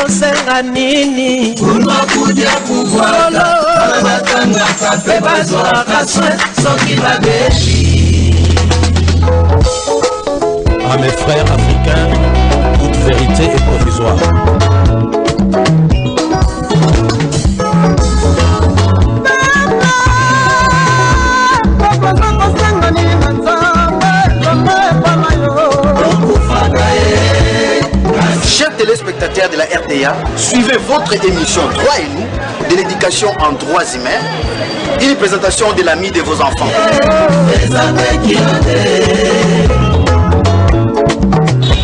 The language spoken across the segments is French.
tosenga nini unokudia kubwaka abatanga kafe bazwaka soin soki babebi. À mes frères africains, toute vérité est provisoire. Chers téléspectateurs de la RDA, suivez votre émission Droit et nous, de l'éducation en droits humains, une présentation de l'ami de vos enfants.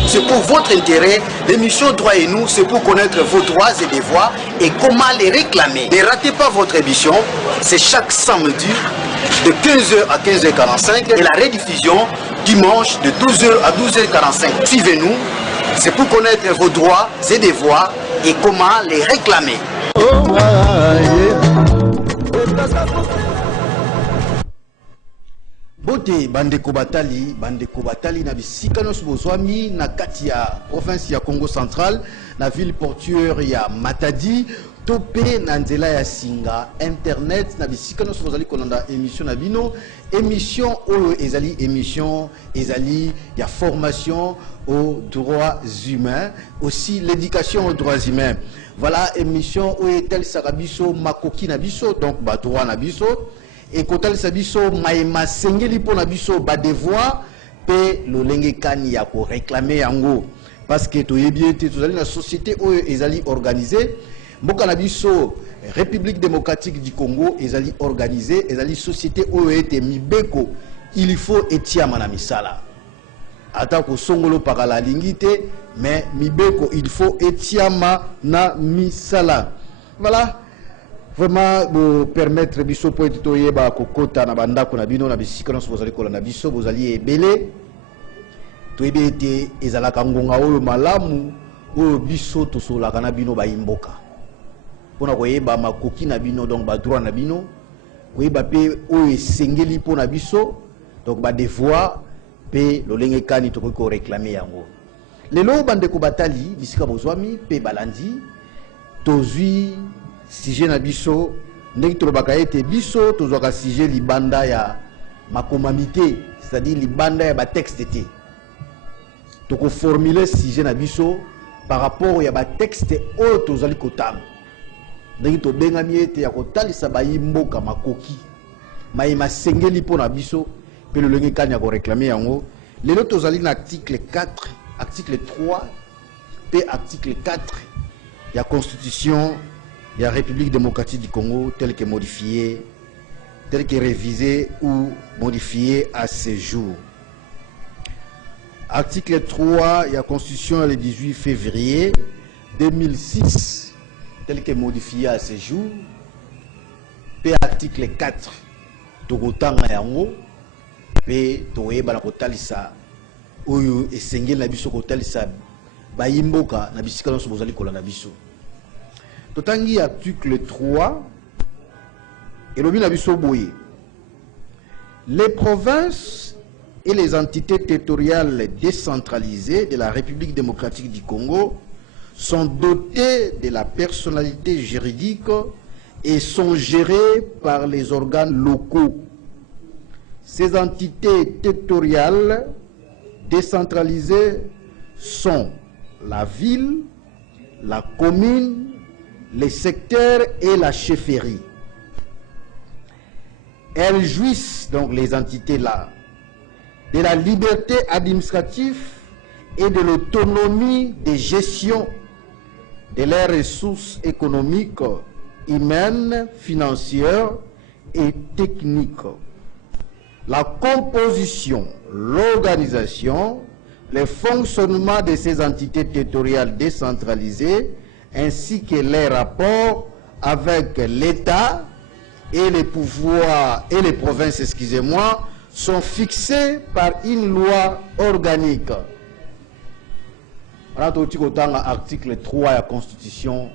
C'est pour votre intérêt, l'émission Droit et nous, c'est pour connaître vos droits et devoirs et comment les réclamer. Ne ratez pas votre émission, c'est chaque samedi de 15h à 15h45 et la rediffusion dimanche de 12h à 12h45. Suivez-nous, c'est pour connaître vos droits et devoirs et comment les réclamer. Bote bandeko batali na bisika nyonso bozwami na kati ya province ya Congo central na ville portuaire ya Matadi topé na nzela ya singa internet na bisika nyonso bozali kolanda émission na bino émission oyo ezali émission ezali ya formation aux droits humains aussi l'éducation aux droits humains. Voilà émission oyo etelisaka biso makoki na biso donc ba droit na biso et kotalisa biso maema sengeli pona biso ba devoir pe lolenge kani ya ko réclamer yango parce que toyebi ete tozali na société oyo ezali organisée mboka na biso République démocratique du Congo ezali organisée ezali société oyo ete mibeko il faut etiama na misala ata ko songolo pakala lingite mais mibeko il faut etiama na misala. Voilà. Vraiment vous permettre biso po ete toyeba kokota na bandako na bino na bisika nyonso bozali kolanda biso bozali ebele toyebi ete ezalaka ngonga oyo malamu oyo biso tosolaka na bino bayimboka mpona koyeba makoki na bino donc badroit na bino koyeba mpe oyo esengeli mpo na biso donc badevoir mpe lolenge kani tokoki koreklame yango. Lelo bandeko batali bisika bozwami mpe balandi tozwi sujet na biso ndenge tolobaka ete biso tozwaka sujet libanda ya makomamité c'est-à-dire libanda ya batexte te toko formuler sujet na biso par rapport ya batexte oyo tozali kotanga ndenge tobengami ete ya kotalisa bayimboka makoki mayema sengeli mpo na biso mpe lolenge kani ya koreklame yango. Lelo tozali na article 4 article 3 mpe article 4 ya constitution la République démocratique du Congo tel que modifié, tel que révisé ou modifié à ce jour. Article 3 de la Constitution le 18 février 2006 tel que modifié à ce jour. Puis article 4 Togotanga yango pe toyeba na kotalisa oyo esengeli na biso kotalisa bayimboka na bisika nyonso bozali kolanda biso. Totangi article 3 et le biso boye. Les provinces et les entités territoriales décentralisées de la République démocratique du Congo sont dotées de la personnalité juridique et sont gérées par les organes locaux. Ces entités territoriales décentralisées sont la ville, la commune, les secteurs et la chefferie. Elles jouissent, donc les entités-là, de la liberté administrative et de l'autonomie de gestion de leurs ressources économiques, humaines, financières et techniques. La composition, l'organisation, le fonctionnement de ces entités territoriales décentralisées ainsi que les rapports avec l'État et les pouvoirs et les provinces, excusez-moi, sont fixés par une loi organique. Article 3 de la Constitution,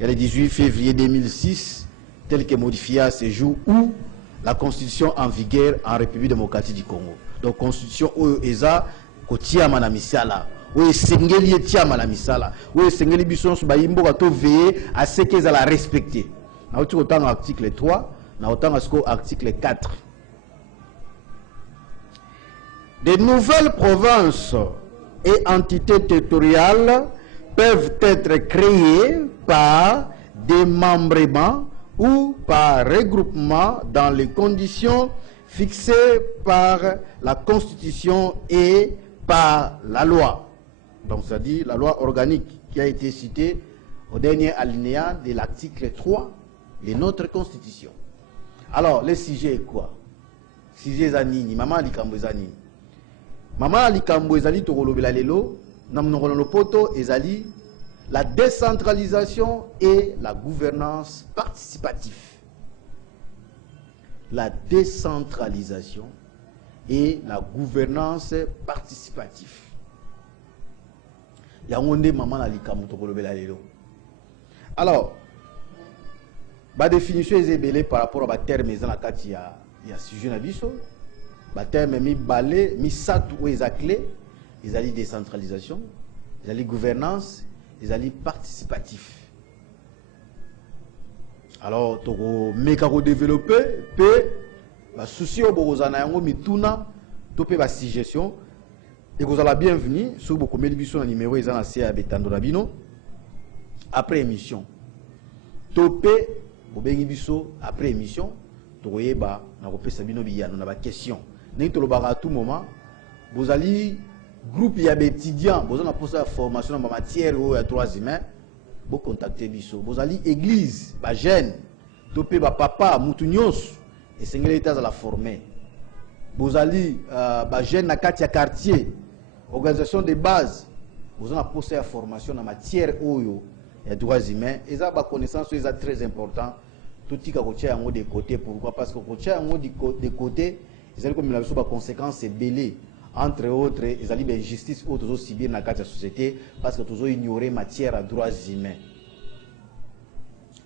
le 18 février 2006, tel que modifié à ce jour, où la Constitution en vigueur en République démocratique du Congo. Donc, Constitution OESA, Kotia Manamisala, oyo esengeli etiama na misala oyo esengeli biso nyonso bayimboka toveye à ce que ezala respecté nauti kotanga article 3 na otanga siko article 4. De nouvelles provinces et entités territoriales peuvent être créées par démembrement ou par regroupement dans les conditions fixées par la Constitution et par la loi. Donc, c'est-à-dire la loi organique qui a été citée au dernier alinéa de l'article 3 de notre Constitution. Alors, le sujet est quoi? Sujet zanini, maman alikambo zanini. Maman alikambo ezali tokolobela lelo, namnokolo lopoto ezali la décentralisation et la gouvernance participative. La décentralisation et la gouvernance participative. Yangonde maman alikambo tokolobela lelo. Alors, la définition est belée par rapport à terme dans la carte il y a sujet na biso. Ba terme mi balé mi satu ou eza clé, ezali décentralisation, ezali gouvernance, ezali participatif. Alors toko meka ko développer pe ba souci o bozana yango mituna to pe ba suggestion et vous la bienvenue sur beaucoup meli biso na numéro ezana CA betando na bino après émission. Topé bobengi biso après émission toyeba na kopesa bino biyano na ba question. N'est à tout moment, vous allez groupe étudiants, vous allez poser la formation en matière ou à 3e, vous contactez biso. Vous allez église, ba jeune, topé ba papa, moutounios, et c'est l'état à la former. Vous allez ba jeune na katia quartier, organisation de base, vous allez poser la formation en matière ou à 3e, et ça ba connaissance c'est très important. Tout ce qui est de côté, pourquoi? Parce que quand de côté, ils ont comme la conséquence belée. Entre autres, ils ont une justice ou toujours subir dans la société parce que toujours ignorer matière à droits humains.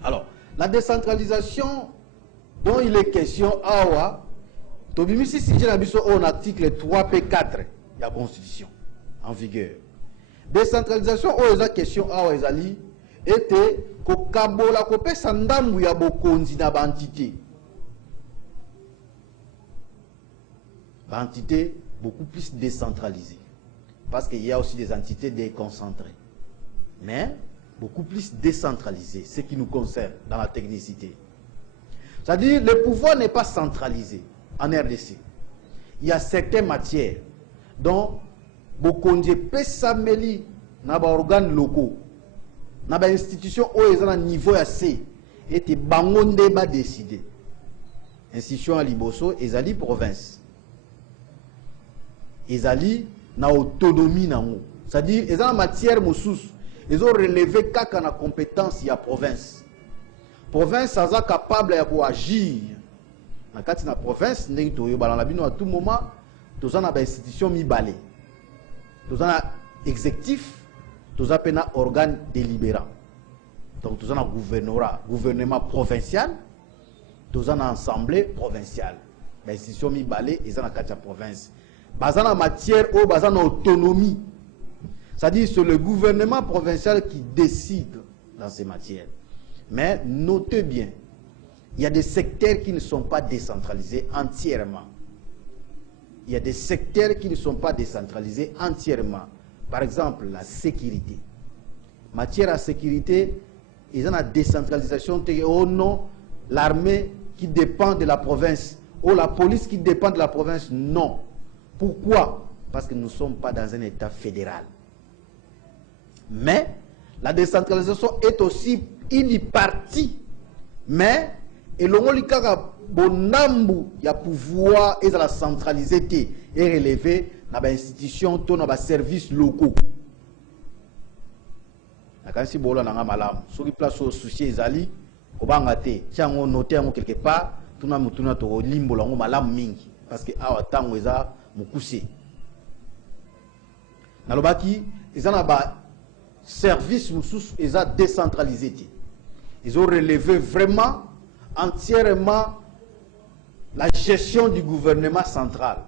Alors, la décentralisation dont il est question, Tobimisi si j'ai un article 3P4 de la Constitution en vigueur. Décentralisation, il y a question, était que Kabola Kopé Sandamou ya bokonzi na entité. Entité beaucoup plus décentralisée. Parce qu'il y a aussi des entités déconcentrées. Mais beaucoup plus décentralisées, ce qui nous concerne dans la technicité. C'est-à-dire le pouvoir n'est pas centralisé en RDC. Il y a certaines matières dont bokonzi peut s'améliorer dans les organes locaux. Dans les institutions où ils ont un niveau assez, et les bangonde va décider. Institution à Liboso, ils ont province. Ils ont une autonomie. C'est-à-dire, ils ont en matière moussous. Ils ont relevé qu'à la compétence, il y a province. Province, ils sont capables d'agir. Dans la province, à tout moment, ils ont une institution mi-balé. Ils ont un exécutif. Tous appelés organes délibérants. Donc, tous un gouvernement provincial, tous un assemblée provinciale. L'institution mi-balé, ils ont la province. Basant en matière ou basant en autonomie. C'est-à-dire c'est le gouvernement provincial qui décide dans ces matières. Mais notez bien, il y a des secteurs qui ne sont pas décentralisés entièrement. Il y a des secteurs qui ne sont pas décentralisés entièrement. Par exemple, la sécurité. Matière à sécurité, ils ont la décentralisation. Oh non, l'armée qui dépend de la province. Ou la police qui dépend de la province. Non. Pourquoi? Parce que nous ne sommes pas dans un État fédéral. Mais la décentralisation est aussi une partie. Mais, et il y a pouvoir et la centralisation est relevé dans les institutions, dans les services locaux. Quand si bolo na malam, sur les places au souci ezali, obangate, tiango noté quelque part, tuna mutuna to limbo lango malam mingi parce que awa tango eza mukuse. Na lobaki, ezana ba service mususu eza décentralisé. Ils ont relevé vraiment entièrement la gestion du gouvernement central.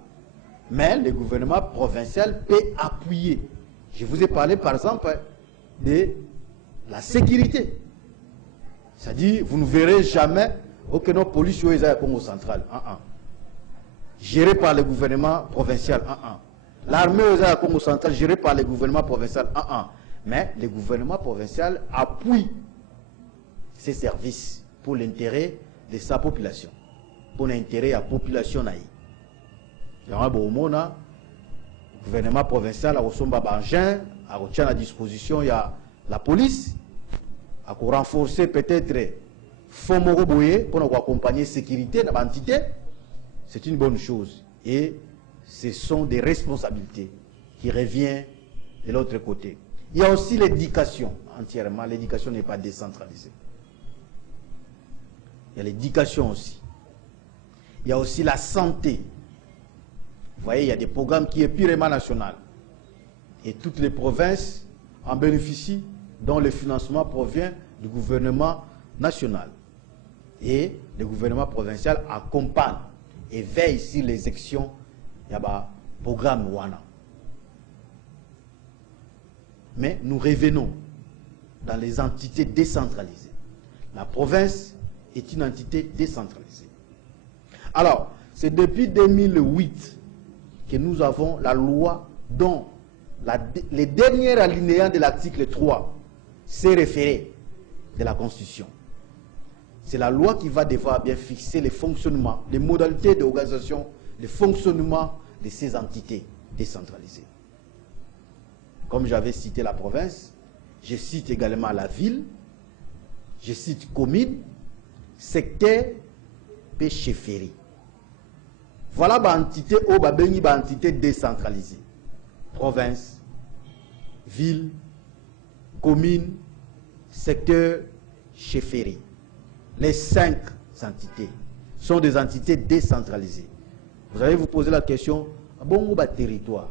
Mais le gouvernement provincial peut appuyer Je vous ai parlé par exemple de la sécurité. C'est-à-dire, vous ne verrez jamais aucune police au Congo central. Gérée par le gouvernement provincial. L'armée au Congo central gérée par le gouvernement provincial. Mais le gouvernement provincial appuie ses services pour l'intérêt de sa population. Pour l'intérêt de la population. Il y a un bon moment, le gouvernement provincial a reçu à disposition il y a la police, à renforcer peut-être Fonds Moroboye pour nous accompagner la sécurité de l'entité. C'est une bonne chose. Et ce sont des responsabilités qui reviennent de l'autre côté. Il y a aussi l'éducation entièrement. L'éducation n'est pas décentralisée. Il y a l'éducation aussi. Il y a aussi la santé. Vous voyez, il y a des programmes qui sont purement nationaux. Et toutes les provinces en bénéficient, dont le financement provient du gouvernement national. Et le gouvernement provincial accompagne et veille sur les actions. Il y a un programme WANA. Mais nous revenons dans les entités décentralisées. La province est une entité décentralisée. Alors, c'est depuis 2008 que nous avons la loi dont les derniers alinéas de l'article 3 s'est référé de la Constitution. C'est la loi qui va devoir bien fixer les fonctionnements, les modalités d'organisation, le fonctionnement de ces entités décentralisées. Comme j'avais cité la province, je cite également la ville, je cite commune, secteur et chefferie. Voilà l'entité entité décentralisée. Province, ville, commune, secteur, chefferie. Les 5 entités sont des entités décentralisées. Vous allez vous poser la question, bon ou territoire?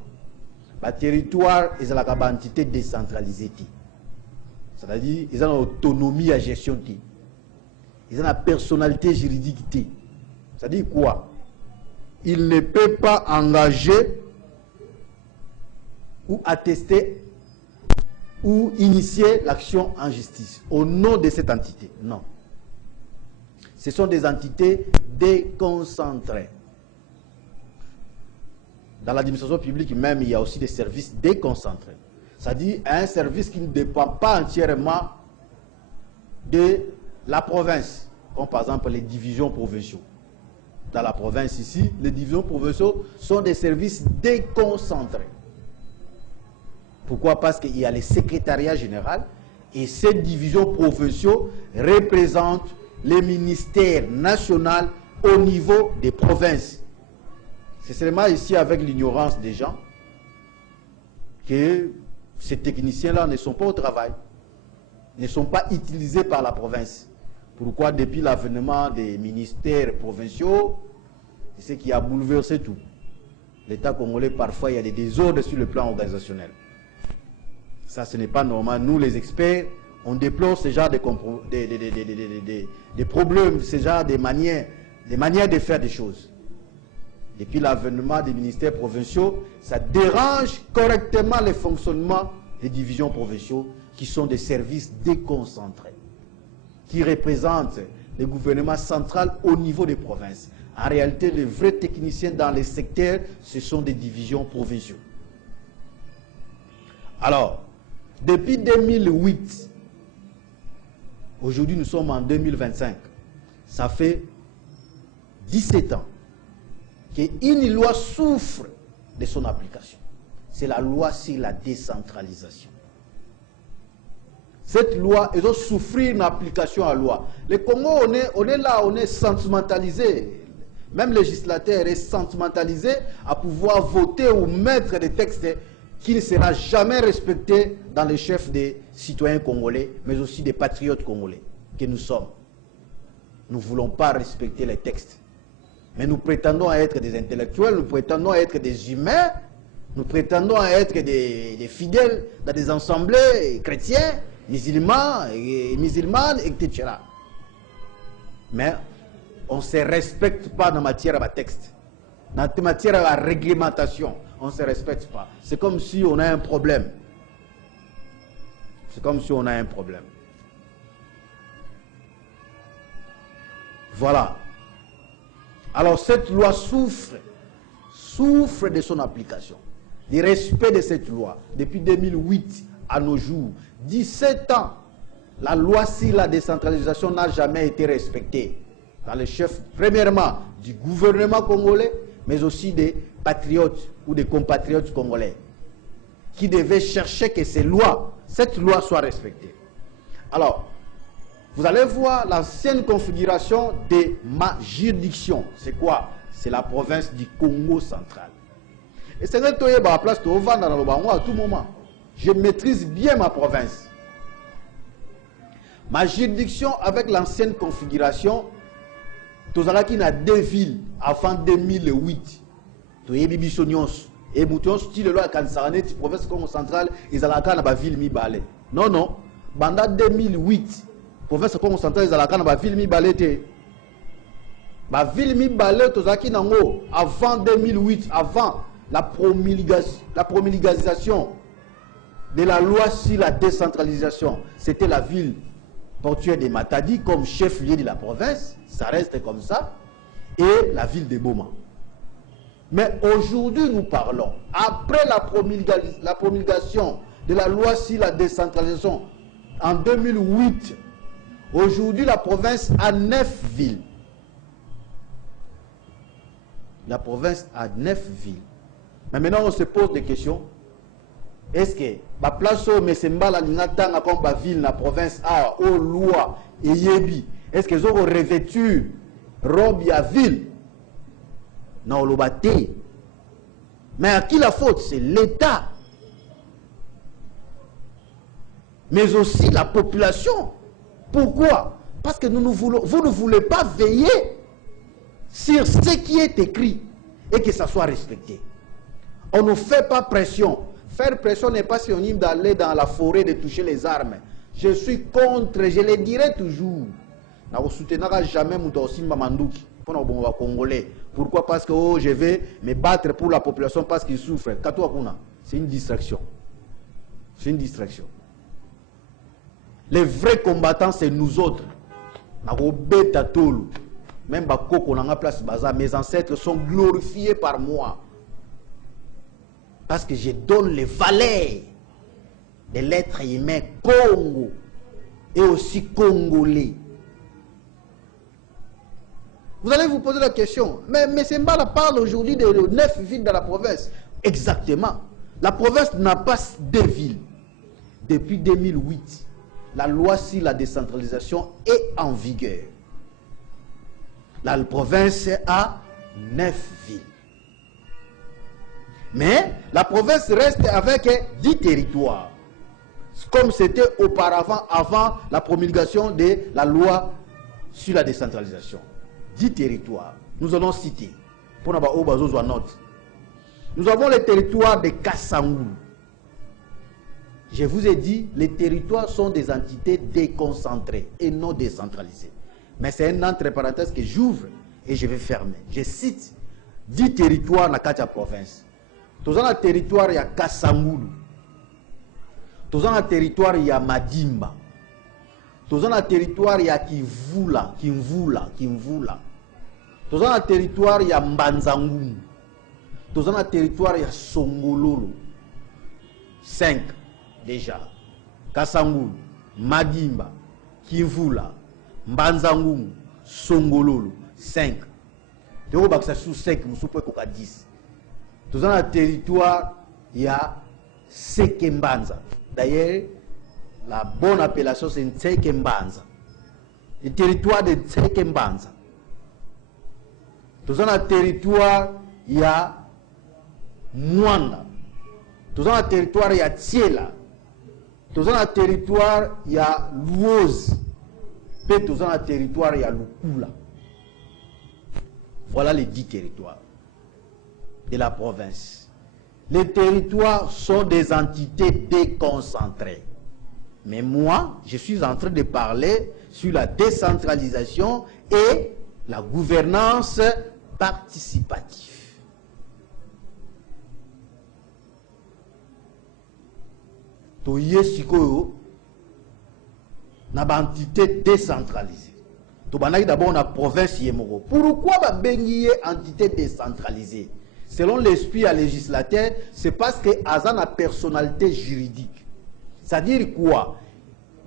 Territoire, ils ont la entité décentralisée. C'est-à-dire, ils ont l'autonomie à gestion. Ils ont la personnalité juridique. C'est-à-dire quoi? Il ne peut pas engager ou attester ou initier l'action en justice au nom de cette entité. Non. Ce sont des entités déconcentrées. Dans l'administration publique même, il y a aussi des services déconcentrés. C'est-à-dire un service qui ne dépend pas entièrement de la province, comme par exemple les divisions provinciaux. Dans la province ici, les divisions provinciaux sont des services déconcentrés. Pourquoi? Parce qu'il y a le secrétariat général et ces divisions provinciaux représentent les ministères nationaux au niveau des provinces. C'est seulement ici, avec l'ignorance des gens, que ces techniciens-là ne sont pas au travail, ne sont pas utilisés par la province. Pourquoi? Depuis l'avènement des ministères provinciaux, c'est ce qui a bouleversé tout. L'État congolais, parfois, il y a des désordres sur le plan organisationnel. Ça, ce n'est pas normal. Nous, les experts, on déplore ce genre de problèmes, ce genre de manières de faire des choses. Depuis l'avènement des ministères provinciaux, ça dérange correctement le fonctionnement des divisions provinciaux qui sont des services déconcentrés, qui représentent le gouvernement central au niveau des provinces. En réalité, les vrais techniciens dans les secteurs, ce sont des divisions provinciaux. Alors, depuis 2008, aujourd'hui nous sommes en 2025, ça fait 17 ans qu'une loi souffre de son application. C'est la loi sur la décentralisation. Cette loi, elle doit souffrir une application à la loi. Le Congo, on est là, on est sentimentalisé. Même le législateur est sentimentalisé à pouvoir voter ou mettre des textes qui ne seront jamais respectés dans les chefs des citoyens congolais, mais aussi des patriotes congolais que nous sommes. Nous ne voulons pas respecter les textes. Mais nous prétendons être des intellectuels, nous prétendons être des humains, nous prétendons être des fidèles dans des assemblées chrétiens, musulmans, etc. Mais on ne se respecte pas en matière de texte. En matière de réglementation, on ne se respecte pas. C'est comme si on a un problème. C'est comme si on a un problème. Voilà. Alors cette loi souffre de son application. Du respect de cette loi. Depuis 2008 à nos jours, 17 ans, la loi sur la décentralisation n'a jamais été respectée. Dans les chefs, premièrement, du gouvernement congolais, mais aussi des patriotes ou des compatriotes congolais, qui devaient chercher que cette loi soit respectée. Alors, vous allez voir l'ancienne configuration de ma juridiction. C'est quoi? C'est la province du Congo central. Et c'est vrai que à la place de Ovan dans le Bango à tout moment. Je maîtrise bien ma province. Ma juridiction avec l'ancienne configuration, Tozalaki na 2 villes avant 2008. Toyebi Bisonyos. Et Moution style loi Kansarane, province Congo central, ils allaient na ville Mibale. Non, non. Banda 2008, province Congo central, ils allaient na ville Mibale. Ma ville Mibale, Tozalaki nango avant 2008, avant la promulgation de la loi sur la décentralisation. C'était la ville portuaire de Matadi comme chef-lieu de la province. Ça reste comme ça. Et la ville de Boma. Mais aujourd'hui, nous parlons, après la promulgation de la loi sur la décentralisation en 2008, aujourd'hui, la province a 9 villes. La province a 9 villes. Mais maintenant, on se pose des questions. Est-ce que la place où Mesembala n'attend comme la ville, la province A, aux lois et Yebi, est-ce qu'ils ont revêtu robe à ville? Non, le bâti. Mais à qui la faute? C'est l'État. Mais aussi la population. Pourquoi? Parce que vous ne voulez pas veiller sur ce qui est écrit et que ça soit respecté. On ne fait pas pression. Faire pression n'est pas synonyme d'aller dans la forêt, de toucher les armes. Je suis contre, je le dirai toujours. Je ne soutiendrai jamais Moutossimba Mandouki pour les Congolais. Pourquoi? Parce que je vais me battre pour la population parce qu'ils souffrent. C'est une distraction. C'est une distraction. Les vrais combattants, c'est nous autres. Même Bakoko, mes ancêtres sont glorifiés par moi. Parce que je donne les valeurs de l'être humain Congo et aussi congolais. Vous allez vous poser la question, mais Sembala parle aujourd'hui de 9 villes dans la province. Exactement. La province n'a pas 2 villes. Depuis 2008, la loi sur la décentralisation est en vigueur. La province a 9 villes. Mais la province reste avec 10 territoires. Comme c'était auparavant, avant la promulgation de la sur la décentralisation. 10 territoires. Nous allons citer. Pour nous avons les territoires de Kassangou. Je vous ai dit, les territoires sont des entités déconcentrées et non décentralisées. Mais c'est un entre parenthèses que j'ouvre et je vais fermer. Je cite 10 territoires dans la province. Tous dans le territoire, il y a Kassangou. Tous dans le territoire, il y a Madimba. Tous dans le territoire, il y a Kimvula. Tous dans le territoire, il y a Mbanzangou. Tous dans le territoire, il y a Songololo. 5 déjà. Kassangou, Madimba, Kimvula, Mbanzangou, Songololo. 5. Tu vois que ça sous 5, nous sommes 10. Tous dans le territoire, il y a Sekembanza. D'ailleurs, la bonne appellation, c'est Sekembanza. Le territoire de Sekembanza. Tous dans le territoire, il y a Mwanda. Tous dans le territoire, il y a Tiela. Tous dans le territoire, il y a Louose. Et tous dans le territoire, il y a Lukula. Voilà les 10 territoires de la province. Les territoires sont des entités déconcentrées. Mais moi, je suis en train de parler sur la décentralisation et la gouvernance participative. Toye sikoyo, na ba entité décentralisée. To banaki d'abord na province yemoko. Pourquoi ba bengi entité décentralisée? Selon l'esprit à législateur, c'est parce que Azan a personnalité juridique. C'est-à-dire quoi?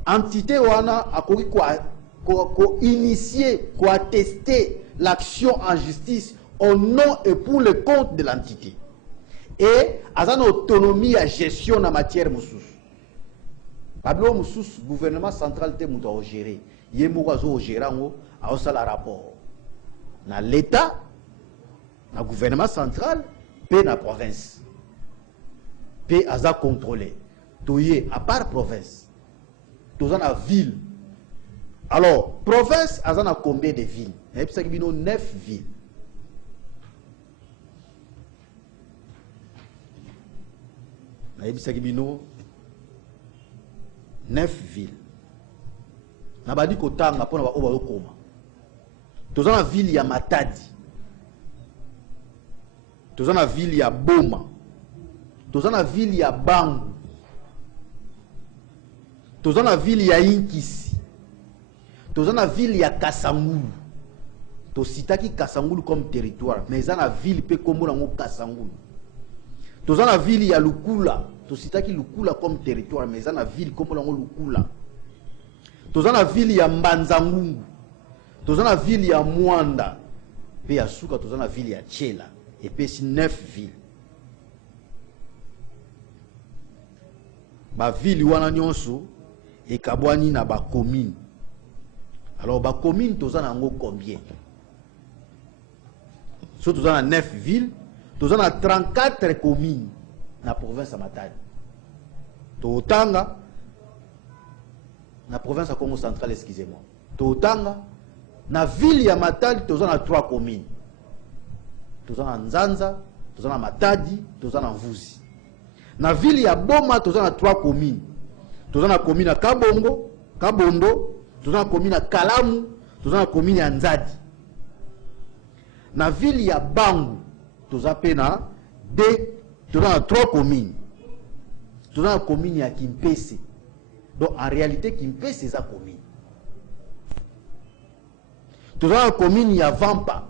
Entité wana a quoi initier, quoi attester l'action en justice au nom et pour le compte de l'entité. Et Azan autonomie à gestion en matière moussous. Pablo moussous, gouvernement central te mouta au gérer. Yemoko azo au gérango a osa la rapport. Na l'État, na gouvernement central, pe na province. Pe aza contrôlé. Toye, à part province, toza na ville. Alors, province, aza na combien de villes? Il y a 9 villes. Il y a 9 villes. Na badi kotanga pona ba oba koma. Toza na ville ya Matadi. Toza na ville ya Boma. Toza na ville ya Bangu. Toza na ville ya Inkisi. Toza na ville ya Kasangulu. To sitaki Kasangulu comme territoire, mais za na ville pe kombo nango Kasangulu. Toza na ville ya Lukula. To sitaki Lukula comme territoire, mais za na ville kombo nango Lukula. Toza na ville ya Mbanzangungu. Toza na ville ya Mwanda. Pe ya Suka toza na ville ya Tchela. Et puis c'est 9 villes. Ba ville wana nyonso et kabwani na ba commune. Alors ba commune toza na ngo combien? So toza na 9 villes, toza na 34 communes na province ya Matadi. Totanga na province ya Congo central, excusez-moi. Totanga na ville ya Matadi toza na 3 communes. Toza na Nzanza, toza na Matadi, toza na Mvuzi. Na ville ya Boma toza na 3 communes. Toza na commune ya Kabongo, Kabondo, toza na commune ya Kalamu, toza na commune ya Nzadi. Na ville ya Bangu toza pe na toza na 3 communes. Toza na commune ya Kimpese. Donc en réalité Kimpese c'est sa commune. Toza na commune ya Vampa.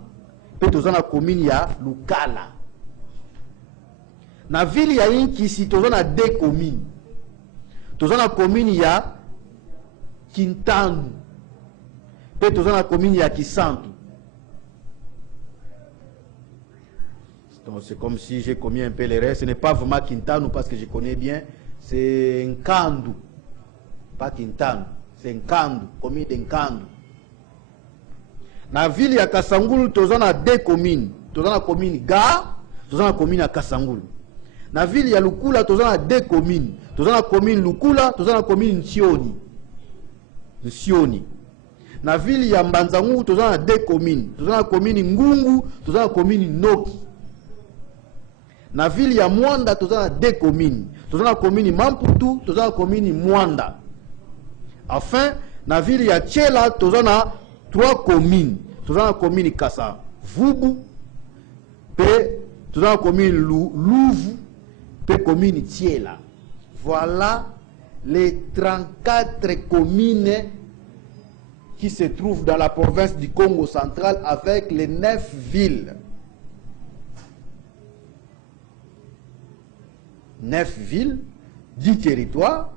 Pe toza na commune ya Lukala. Na ville ya Inkisi toza na 2 communes. Toza na commune ya Kintanu. Pe toza na commune ya Kisantu. Donc c'est comme si j'ai commis un peu l'erreur. Ce n'est pas vraiment Kintanu parce que je connais bien. C'est Nkandu. Pas Kintanu. C'est Nkandu. Commune de Nkandu. Na ville ya Kasangulu toza na 2 communes. Toza na commune Ga, toza na commune ya Kasangulu. Na ville ya Lukula toza na 2 communes. Toza na commune Lukula, toza na commune Nsioni. Nsioni. Na ville ya Mbanzangu toza na 2 communes. Toza na commune Ngungu, toza na commune Noki. Na ville ya Mwanda toza na 2 communes. Toza na commune Mamputu, toza na commune Mwanda. Enfin, na ville ya Tchela toza na 3 communes. Toza na commune Kasa Vubu, pe toza na commune Louvu, pe commune Tiela. Voilà les 34 communes qui se trouvent dans la province du Congo central avec les 9 villes. 9 villes, 10 territoires,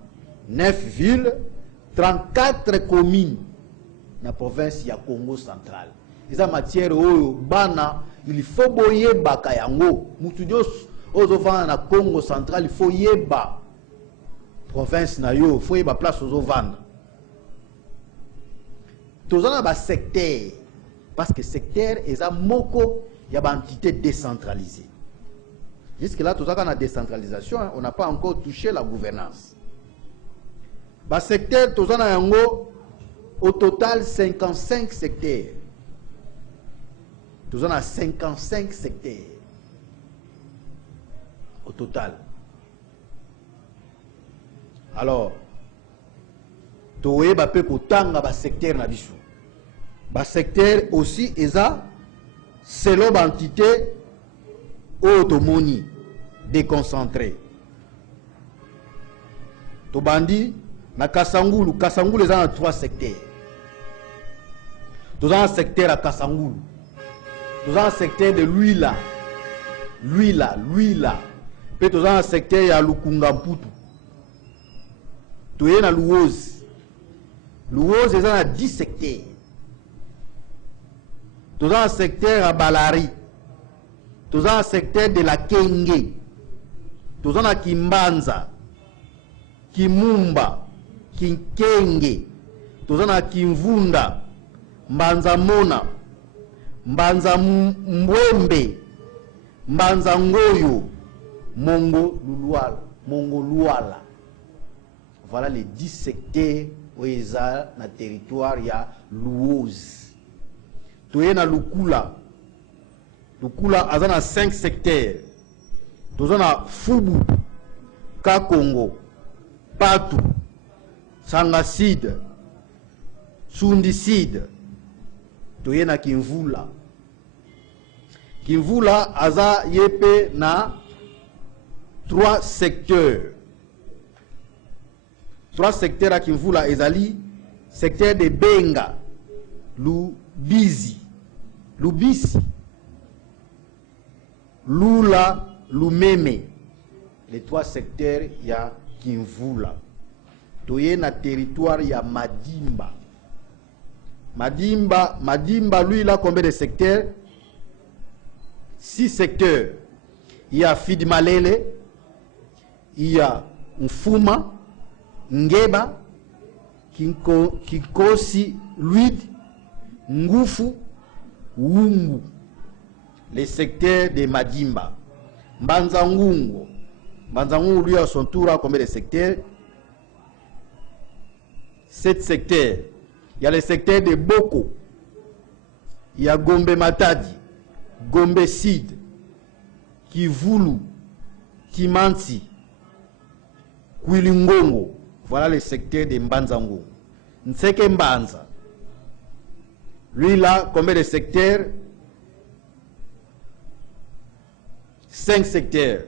9 villes, 34 communes. Na province ya Congo central. Eza matière oyo bana il faut boyeba kayango. Mutu nyos ozovana na Congo central il faut yeba province na yo, il faut yeba place ozovana. Tozana ba secteur parce que secteur eza moko ya ba entité décentralisée. Jusque là tozaka na décentralisation, hein, on n'a pas encore touché la gouvernance. Ba secteur tozana yango au total 55 secteurs. Nous avons 55 secteurs. Au total. Alors, toyeba pe kotanga ba secteur na biso. Ba secteur aussi eza selon ba entité autonomie déconcentrée. To bandi Na Kasangulu, Kasangulu est dans 3 secteurs. Nous avons un secteur à Kasangulu. Nous avons un secteur de Luila. Puis nous avons un secteur à Lukungamputu. Nous avons Luoz. Luoz est dans 10 secteurs. Nous avons un secteur à Balari. Nous avons un secteur de la Kenge. Nous avons Kimbanza, Kimumba, Kinkenge. Nous avons Kimvunda, Mbanza Mona, Mbanza Mwembe, Mbanza Ngoyo, Mongo Luala. Voilà les 10 secteurs où il y a dans le territoire, il y a Luoz. Tu es dans Lukula. Lukula a dans 5 secteurs. Tu es dans Fubu, Kakongo, Patu, Sangaside, Sundiside. Tu es dans Kimvula. Kimvula a yepe na 3 secteurs. 3 secteurs à Kimvula ezali secteur de Benga, Lubisi, Lula, Lumeme. Les 3 secteurs y a Kimvula. Toye na territoire y a Madimba. Madimba, lui, il a combien de secteurs? 6 secteurs. Il y a Fidmalele, il y a Mfuma, Ngeba, Kinkosi, Luid, Ngufu, Wungu. Les secteurs de Madimba. Mbanzangungu. Mbanzangungu, lui, à son tour, a combien de secteurs? 7 secteurs. Il y a le secteur de Boko. Il y a Gombe Matadi, Gombe Sid, Kivulu, Timanti, Kwilingongo. Voilà le secteur de Mbanzangungu. Nseke Mbanza. Lui, là, combien de secteurs? 5 secteurs.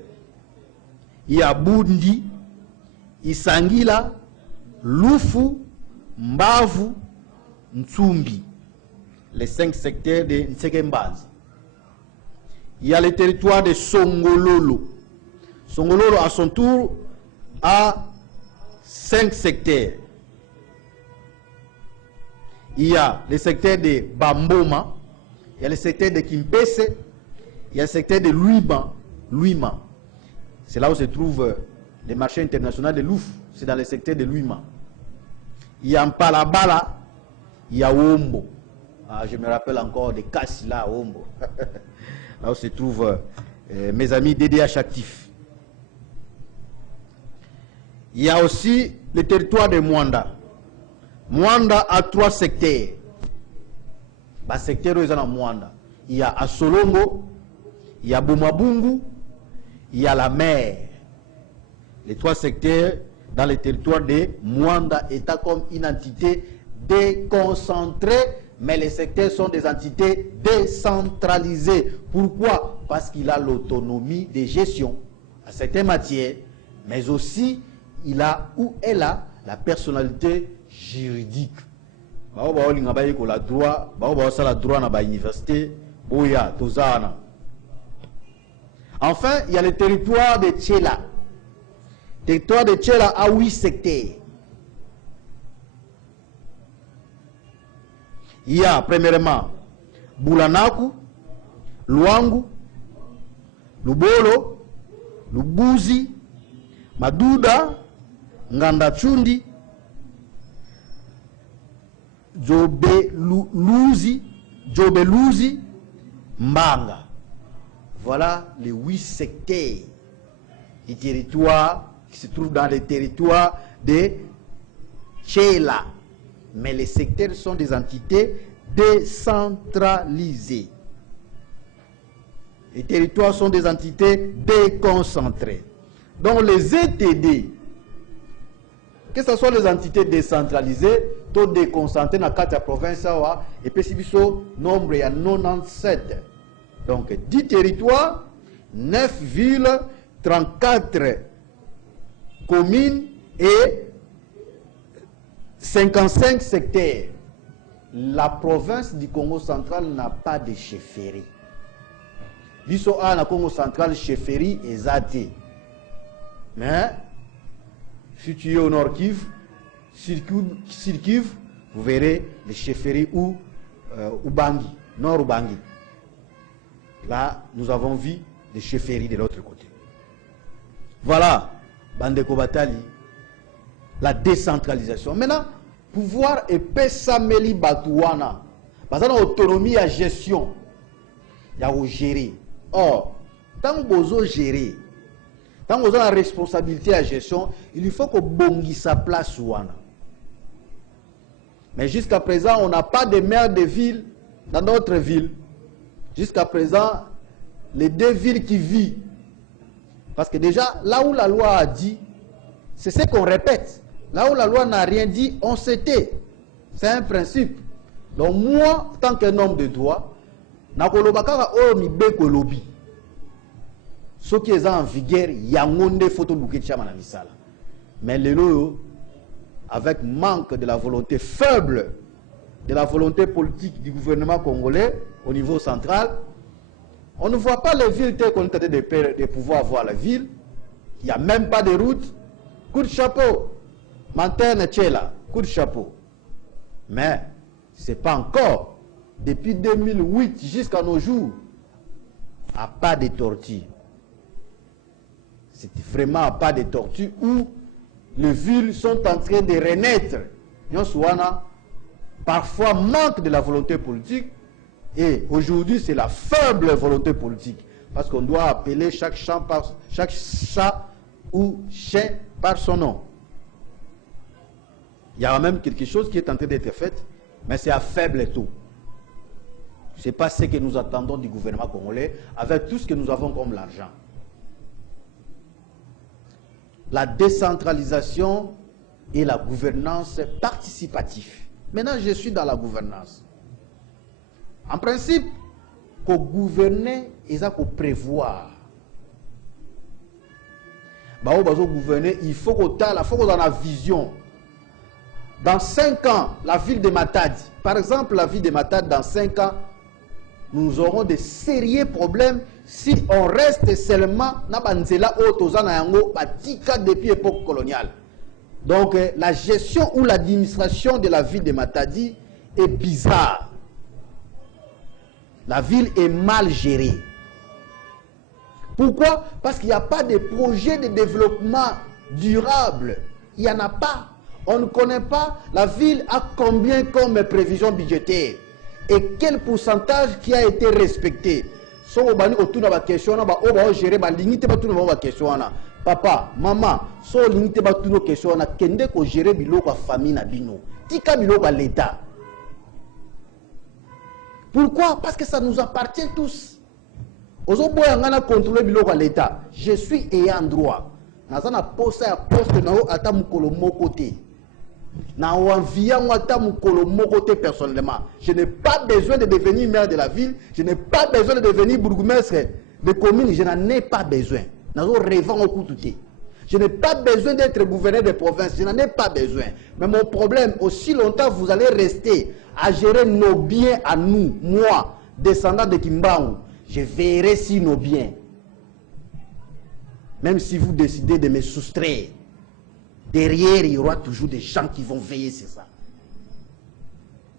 Il y a Bundi, Isangila, Lufu, Mbavu, Ntsumbi. Les 5 secteurs de Nsekembazi. Il y a le territoire de Songololo. Songololo, à son tour, a 5 secteurs. Il y a le secteur de Bamboma, il y a le secteur de Kimpese, il y a le secteur de Luima. C'est là où se trouve le marché international de Louf. C'est dans le secteur de Luima. Il y a Mpalabala, il y a Ombo. Ah, je me rappelle encore des casses là à Ombo. Là où se trouvent mes amis DDH actifs. Il y a aussi le territoire de Mwanda. Mwanda a 3 secteurs. Le secteur où il y a Mwanda. Il y a Asolongo, il y a Bumabungu, il y a la mer. Les 3 secteurs dans le territoire de Mwanda état comme une entité déconcentrée, mais les secteurs sont des entités décentralisées. Pourquoi? Parce qu'il a l'autonomie de gestion à certaines matières, mais aussi il a ou elle a la personnalité juridique. La droit, la droit dans l'université, enfin, il y a le territoire de Tchela. Le territoire de Tchela a 8 secteurs. Il y a premièrement Boulanaku, Luangu, Lubolo, Lubuzi, Maduda, Ngandachundi, Jobeluzi, Mbanga. Voilà les 8 secteurs du territoire qui se trouvent dans le territoire de Tchela. Mais les secteurs sont des entités décentralisées. Les territoires sont des entités déconcentrées. Donc les ETD, que ce soit les entités décentralisées, tout déconcentrées dans 4 provinces, et puis si nombre est à 97. Donc 10 territoires, 9 villes, 34 communes et 55 secteurs. La province du Congo central n'a pas de chefferie. Biso a na Congo central chefferie et zate. Mais si tu es au Nord Kivu, Sud Kivu, vous verrez les chefferies ou Ubangi, Nord Ubangi. Là, nous avons vu des chefferies de l'autre côté. Voilà, Bandeko Batali, la décentralisation. Maintenant, pouvoir épais Sameli Batouana, parce que l'autonomie à gestion, il y a gérer. Or, tant que vous gérez, tant que vous avez la responsabilité à gestion, il faut que bongi sa place ouana. Mais jusqu'à présent, on n'a pas de maire de ville dans notre ville. Jusqu'à présent, les deux villes qui vivent. Parce que déjà, là où la loi a dit, c'est ce qu'on répète. Là où la loi n'a rien dit, on s'était. C'est un principe. Donc moi, en tant qu'un homme de droit, ce qui est en vigueur, il y a un photo de misala. Mais les lois, avec manque de la volonté faible, de la volonté politique du gouvernement congolais au niveau central, on ne voit pas les villes telles qu'on était de pouvoir voir la ville. Il n'y a même pas de route. Coup de chapeau. Manterne Tchela, coup de chapeau. Mais ce n'est pas encore. Depuis 2008 jusqu'à nos jours, à pas de tortue. C'est vraiment à pas de tortue où les villes sont en train de renaître. Parfois manque de la volonté politique. Et aujourd'hui, c'est la faible volonté politique. Parce qu'on doit appeler chaque chat ou chien par son nom. Il y a même quelque chose qui est en train d'être fait, mais c'est à faible taux. Ce n'est pas ce que nous attendons du gouvernement congolais avec tout ce que nous avons comme l'argent. La décentralisation et la gouvernance participative. Maintenant, je suis dans la gouvernance. En principe, pour gouverner, il faut prévoir. Gouverner, il faut qu'on ait la vision. Dans 5 ans, la ville de Matadi, par exemple, la ville de Matadi, dans 5 ans, nous aurons de sérieux problèmes si on reste seulement dans depuis l'époque coloniale. Donc, la gestion ou l'administration de la ville de Matadi est bizarre. La ville est mal gérée. Pourquoi? Parce qu'il n'y a pas de projet de développement durable. Il n'y en a pas. On ne connaît pas la ville a combien comme prévision budgétaire et quel pourcentage qui a été respecté. Papa, maman, so limité ba tuno question na kende ko gérer biloko famille na bino. Tika biloko l'État. Pourquoi? Parce que ça nous appartient tous. Ozoboya ngana contrôler biloko l'État. Je suis ayant droit. Nazana poste ya poste na o ata mukolo moko te. Na envia moi ata mukolo moko te personnellement. Je n'ai pas besoin de devenir maire de la ville, je n'ai pas besoin de devenir bourgmestre de commune, je n'en ai pas besoin. Je n'ai pas besoin d'être gouverneur de province, je n'en ai pas besoin. Mais mon problème, aussi longtemps vous allez rester à gérer nos biens à nous, moi, descendant de Kimbangu, je verrai si nos biens, même si vous décidez de me soustraire, derrière il y aura toujours des gens qui vont veiller sur ça.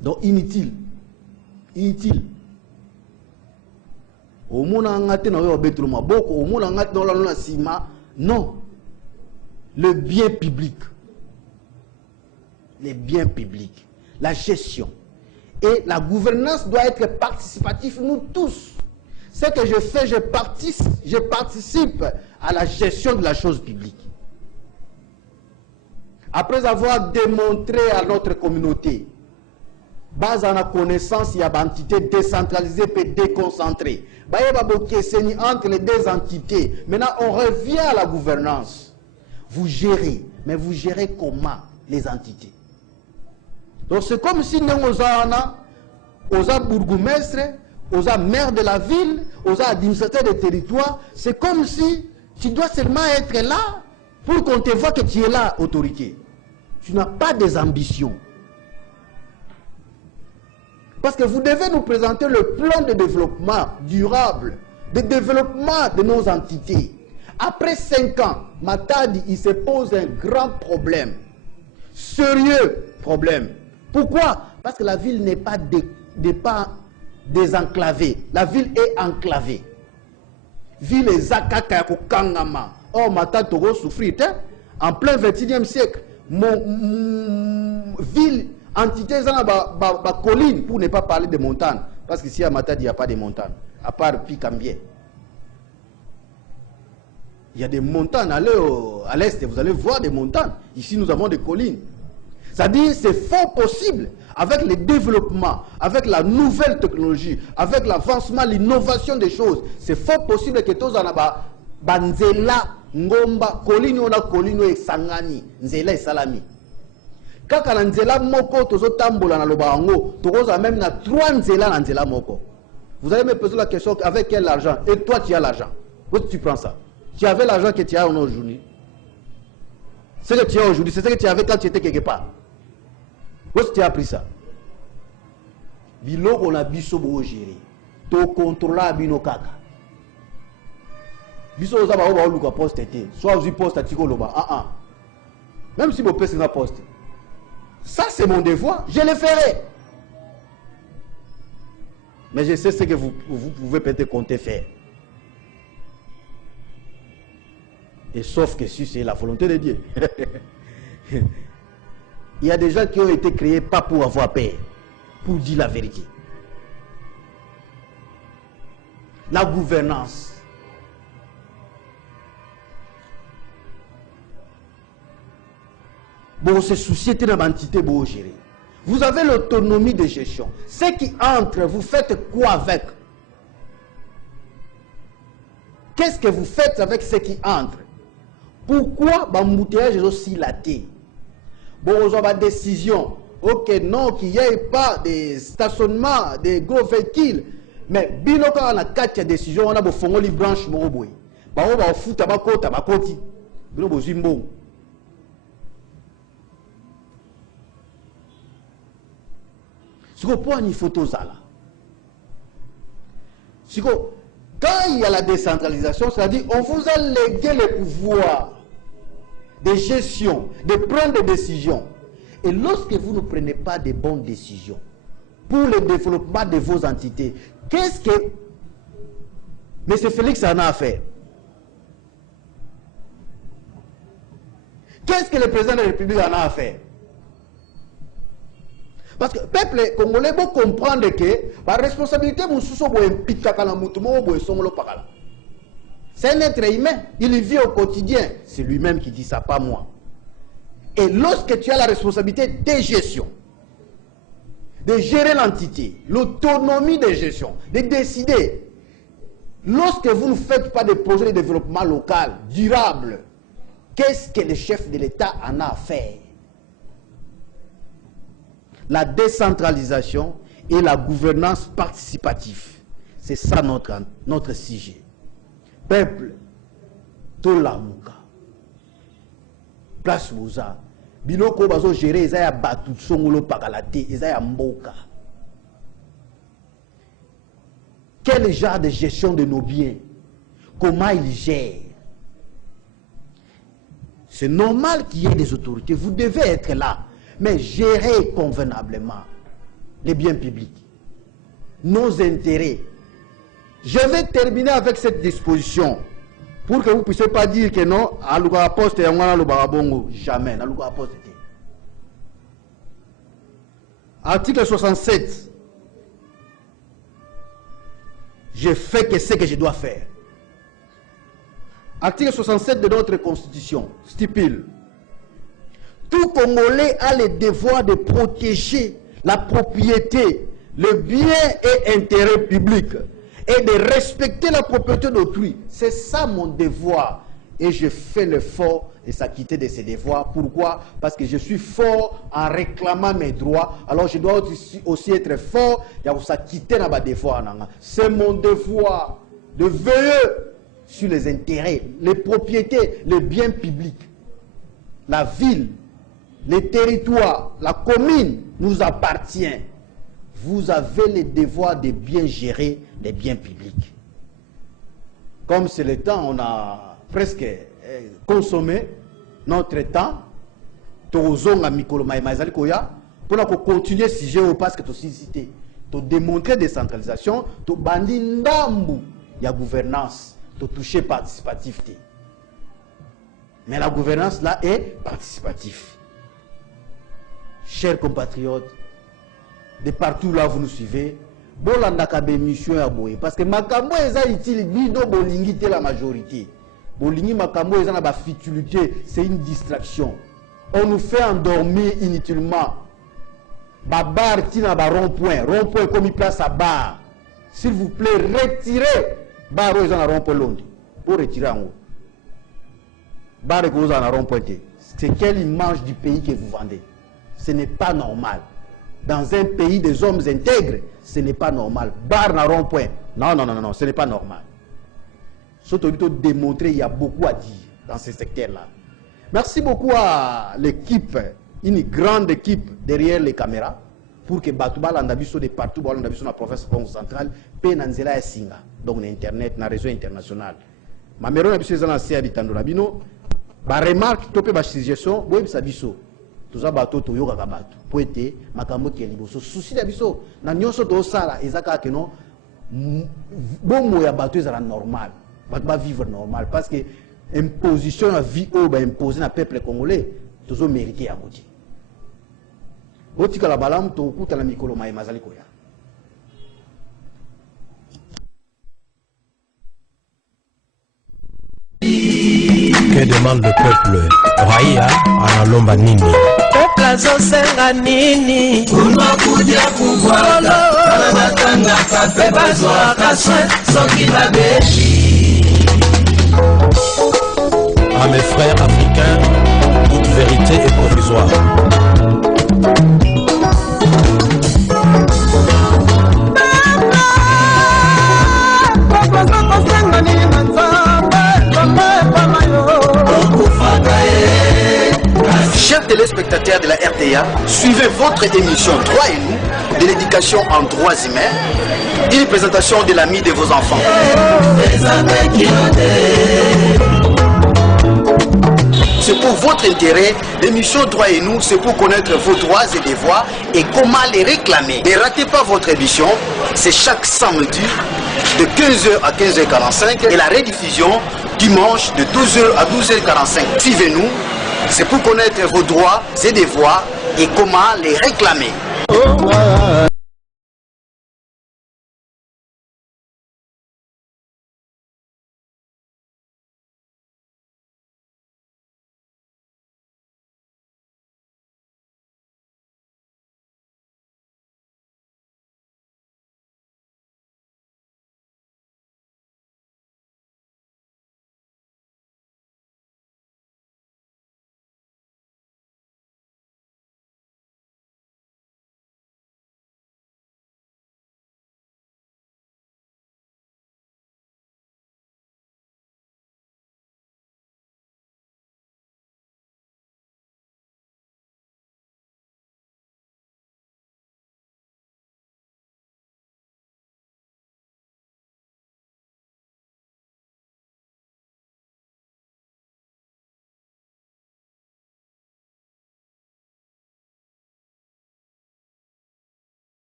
Donc inutile, inutile. Non. Le bien public. Les biens publics. La gestion. Et la gouvernance doit être participative, nous tous. Ce que je fais, je participe à la gestion de la chose publique. Après avoir démontré à notre communauté, base à la connaissance, il y a une entité décentralisée et déconcentrée. Entre les deux entités. Maintenant, on revient à la gouvernance. Vous gérez, mais vous gérez comment les entités? Donc c'est comme si nous avons bourgmestre, aux maires de la ville, aux administrateurs des territoires, c'est comme si tu dois seulement être là pour qu'on te voit que tu es là, autorité. tu n'as pas des ambitions. Parce que vous devez nous présenter le plan de développement durable, de développement de nos entités. Après 5 ans, Matadi, il se pose un grand problème. Sérieux problème. Pourquoi? Parce que la ville n'est pas, désenclavée. La ville est enclavée. Ville est Zakaka Kangama. Oh, Matadi Togo souffrit en plein 21e siècle. Ville, entité, colline, pour ne pas parler de montagnes. Parce qu'ici à Matadi, il n'y a pas de montagnes. À part Picambie. Il y a des montagnes. Allez à l'est, vous allez voir des montagnes. Ici, nous avons des collines. C'est-à-dire, c'est fort possible, avec le développement, avec la nouvelle technologie, avec l'avancement, l'innovation des choses. C'est fort possible que tous en a banzela, ngomba, colline, on a colline et sangani, nzela et salami. Quand on a nzela moko, tozo tambola na lobango, tozo même na 3 nzela na nzela moko. Vous allez me poser la question, avec quel argent? Et toi, tu as l'argent. Où tu prends ça? Tu avais l'argent que tu as aujourd'hui. Ce que tu as aujourd'hui, c'est ce que tu avais quand tu étais quelque part. Où est-ce que tu as appris ça? Bilo on a biso bo gérer. To contrôler bino kaka. Biso za ba o luka poste té. Soit vous poste atiko loba. Même si mon père n'a poste. Ça c'est mon devoir, je le ferai. Mais je sais ce que vous pouvez peut-être compter faire. Et sauf que si c'est la volonté de Dieu. Il y a des gens qui ont été créés pas pour avoir peur, pour dire la vérité. La gouvernance. Bon, c'est société dans l'entité, bon, gérer. Vous avez l'autonomie de gestion. Ce qui entre, vous faites quoi avec? Qu'est-ce que vous faites avec ce qui entre? Pourquoi l'embouteillage est aussi laté? Bon, vous avez des décisions. Ok, non, qu'il n'y ait pas de stationnement, de gros véhicules. Mais, bien quand on a 4 décisions, on a des fongoli branches moroboy. Par exemple, on fout tabako, tabakoti. Bien, on zimbo. Ce qu'on peut en photo ça là. Quand il y a la décentralisation, c'est-à-dire on vous a légué le pouvoir de gestion, de prendre des décisions. Et lorsque vous ne prenez pas de bonnes décisions pour le développement de vos entités, qu'est-ce que M. Félix en a à faire? Qu'est-ce que le président de la République en a à faire? Parce que le peuple congolais doit comprendre que la responsabilité c'est un être humain, il vit au quotidien. C'est lui-même qui dit ça, pas moi. Et lorsque tu as la responsabilité de gestion, de gérer l'entité, l'autonomie de gestion, de décider, lorsque vous ne faites pas de projets de développement local, durable, qu'est-ce que le chef de l'État en a à faire? La décentralisation et la gouvernance participative. C'est ça notre sujet. Peuple, Tolamuka, Place Mouza, Biloko Bazo gérer, ils ont battu Songolo Pagalate, ils ont Mboka. Quel genre de gestion de nos biens? Comment ils gèrent? C'est normal qu'il y ait des autorités, vous devez être là. Mais gérer convenablement les biens publics, nos intérêts. Je vais terminer avec cette disposition pour que vous ne puissiez pas dire que non, à l'Ouga Poste et à Bongo. Jamais. À l'Ouga Poste. Article 67. Je fais que ce que je dois faire. Article 67 de notre Constitution stipule: tout Congolais a le devoir de protéger la propriété, le bien et intérêt public et de respecter la propriété d'autrui. C'est ça mon devoir. Et je fais l'effort de s'acquitter de ces devoirs. Pourquoi? Parce que je suis fort en réclamant mes droits. Alors je dois aussi être fort et s'acquitter de mes devoirs. C'est mon devoir de veiller sur les intérêts, les propriétés, les biens publics. La ville Les territoires, la commune nous appartient. Vous avez le devoir de bien gérer les biens publics. Comme c'est le temps, on a presque consommé notre temps. Pour continuer ce sujet parce que tu cité, tu démontrer décentralisation, tu bandi ndambu ya gouvernance, tu toucher participativité. Mais la gouvernance là est participative. Chers compatriotes, de partout là vous nous suivez, bolandaka mission ya boye parce que makambo eza utile bido bolingi te la majorité. Bolingi makambo eza na ba futilité, c'est une distraction. On nous fait endormir inutilement. Babar tina ba rond-point comme il place à bar. S'il vous plaît, retirez bar aux en rond-point Londres. Pour retirer en haut. Bar aux en rond-point. C'est quelle image du pays que vous vendez? Ce n'est pas normal. Dans un pays des hommes intègres, ce n'est pas normal. Bar na rond-point. Non, ce n'est pas normal. Surtout démontrer, il y a beaucoup à dire dans ce secteur-là. Merci beaucoup à l'équipe, une grande équipe derrière les caméras, pour que Batouba l'andabiso de partout, l'andabiso na province Congo centrale, pe nanzela ya singa, donc na internet, na réseau international. Ma mère na biso ezana se habitando na bino, ba remarque topé ba suggestion, boye bisa biso. Toza bato to yoka ka bato, po ete makambo ki liboso. Souci na biso na nyonso to sala ezaka ke no bomo ya bato ezala normal. Bato ba vivre normal parce que imposition à vie au ba imposer na peuple congolais toujours mérité à côté. Botika la balam to kuta la mikolo mai mazali koya. Que demande le peuple? Raïa analomba nini? Peuple azosenga nini? Unakuja kubwala anabatanga kafe bazwa kaswe soki babeshi. À mes frères africains, toute vérité est provisoire. Chers téléspectateurs de la RTA, suivez votre émission Droit et nous de l'éducation en droits humains, une présentation de l'ami de vos enfants. C'est pour votre intérêt, l'émission Droit et nous, c'est pour connaître vos droits et devoirs et comment les réclamer. Ne ratez pas votre émission, c'est chaque samedi de 15h à 15h45 et la rediffusion dimanche de 12h à 12h45. Suivez-nous, c'est pour connaître vos droits et devoirs et comment les réclamer.